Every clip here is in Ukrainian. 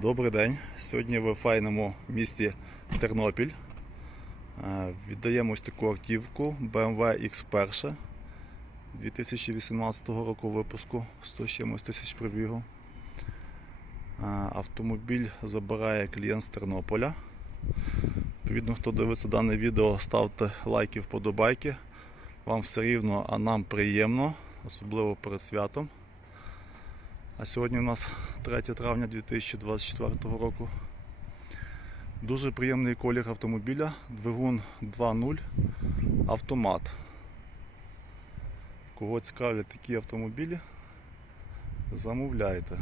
Добрий день. Сьогодні в файному місті Тернопіль. Е, Віддаємо ось таку автівку BMW X1 2018 року випуску 100 чимось тисяч пробігу. Е, Автомобіль забирає клієнт з Тернополя. Відповідно, хто дивиться дане відео, ставте лайки, вподобайки. Вам все рівно, а нам приємно, особливо перед святом. А сьогодні у нас 3 травня 2024 року. Дуже приємний колір автомобіля. Двигун 2.0 автомат. Кого цікавлять такі автомобілі, замовляйте.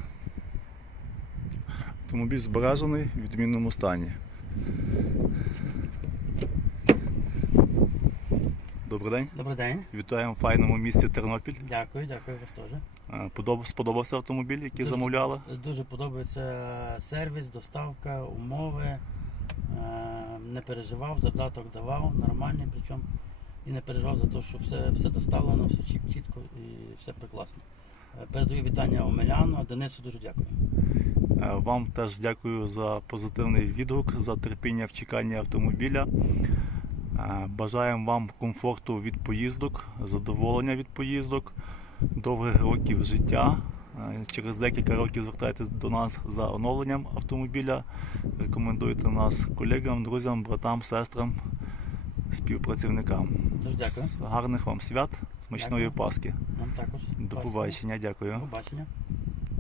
Автомобіль збережений в відмінному стані. Добрий день. Добрий день. Вітаємо в файному місті Тернопіль. Дякую, дякую вас теж. Подоб- Сподобався автомобіль, який Дуже- замовляли? Дуже подобається сервіс, доставка, умови. Е, Не переживав, завдаток давав, нормальний причому. І не переживав за те, що все, все доставлено, все чіт- чітко і все прекрасно. Е, Передаю вітання Омеляну, Денису дуже дякую. Е, Вам теж дякую за позитивний відгук, за терпіння в чеканні автомобіля. Е, Бажаємо вам комфорту від поїздок, задоволення від поїздок, довгих років життя. Е, Через декілька років звертайтесь до нас за оновленням автомобіля. Рекомендуйте нас колегам, друзям, братам, сестрам, співпрацівникам. Дуже дякую. З Гарних вам свят, смачної Дякую. Пасхи. Вам також. До побачення, дякую. Побачення.